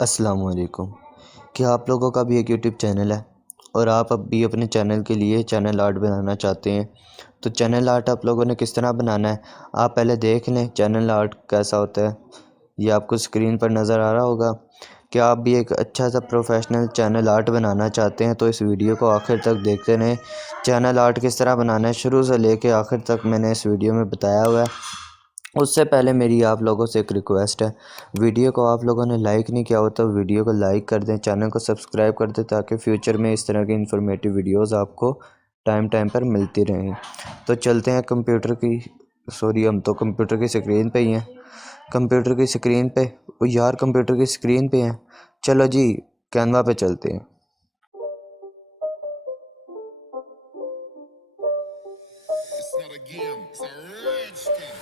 अस्सलाम वालेकुम। क्या आप लोगों का भी एक यूट्यूब चैनल है और आप अब भी अपने चैनल के लिए चैनल आर्ट बनाना चाहते हैं? तो चैनल आर्ट आप लोगों ने किस तरह बनाना है, आप पहले देख लें चैनल आर्ट कैसा होता है। ये आपको स्क्रीन पर नज़र आ रहा होगा। क्या आप भी एक अच्छा सा प्रोफेशनल चैनल आर्ट बनाना चाहते हैं तो इस वीडियो को आखिर तक देखते रहें। चैनल आर्ट किस तरह बनाना है शुरू से लेके आखिर तक मैंने इस वीडियो में बताया हुआ है। उससे पहले मेरी आप लोगों से एक रिक्वेस्ट है, वीडियो को आप लोगों ने लाइक नहीं किया हो तो वीडियो को लाइक कर दें, चैनल को सब्सक्राइब कर दें ताकि फ्यूचर में इस तरह की इन्फॉर्मेटिव वीडियोस आपको टाइम टाइम पर मिलती रहें। तो चलते हैं हम तो कंप्यूटर की स्क्रीन पे ही हैं। कंप्यूटर की स्क्रीन पे ओ यार कंप्यूटर की स्क्रीन पे हैं। चलो जी, कैनवा पे चलते हैं। It's not a game, it's a rich thing.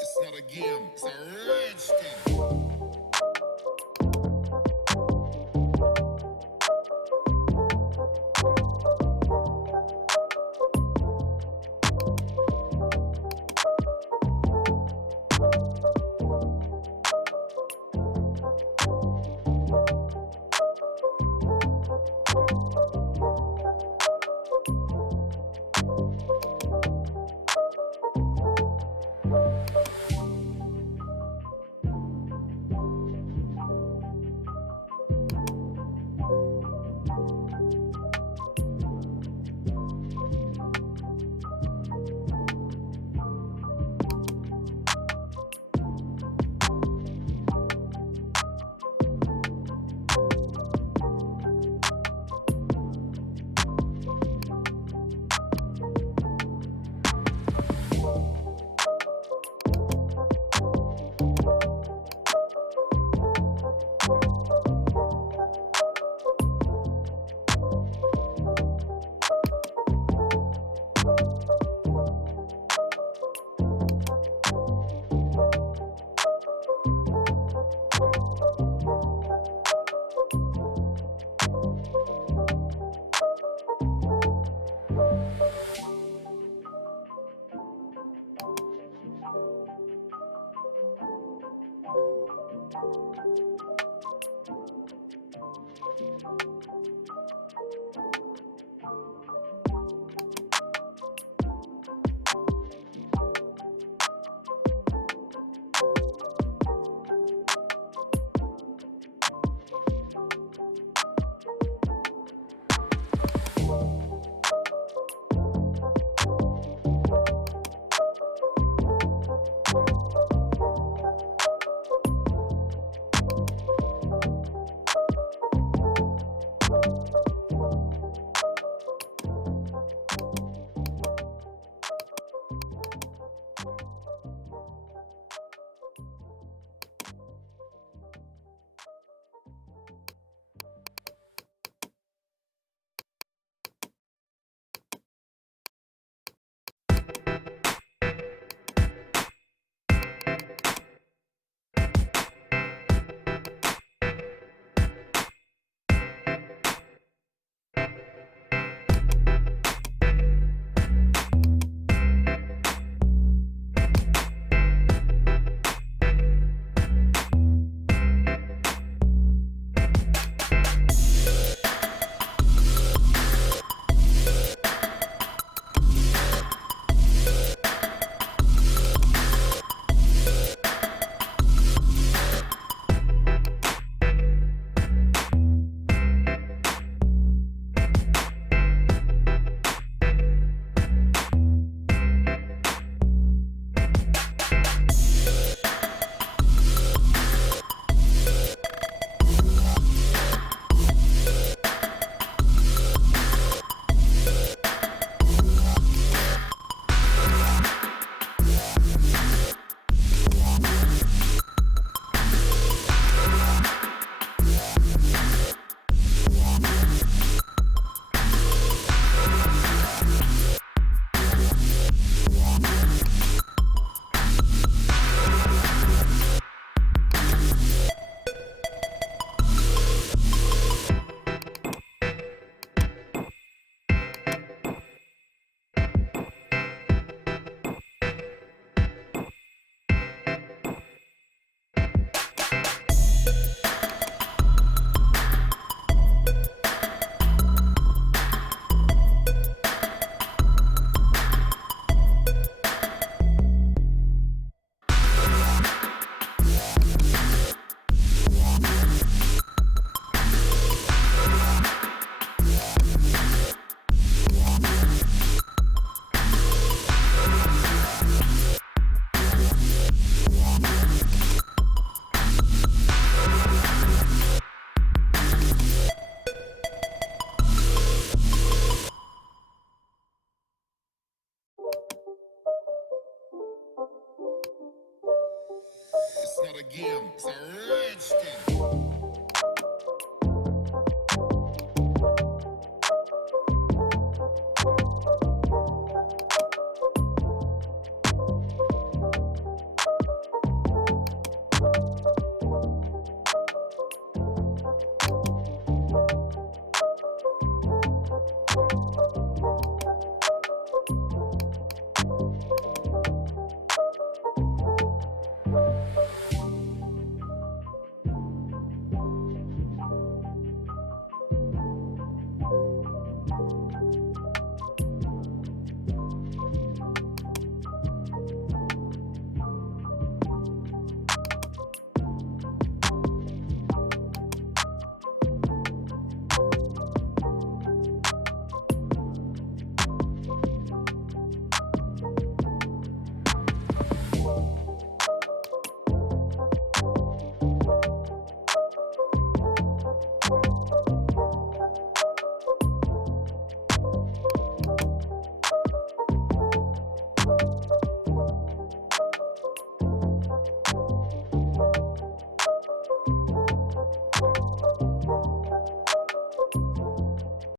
It's not a game, it's a rich thing.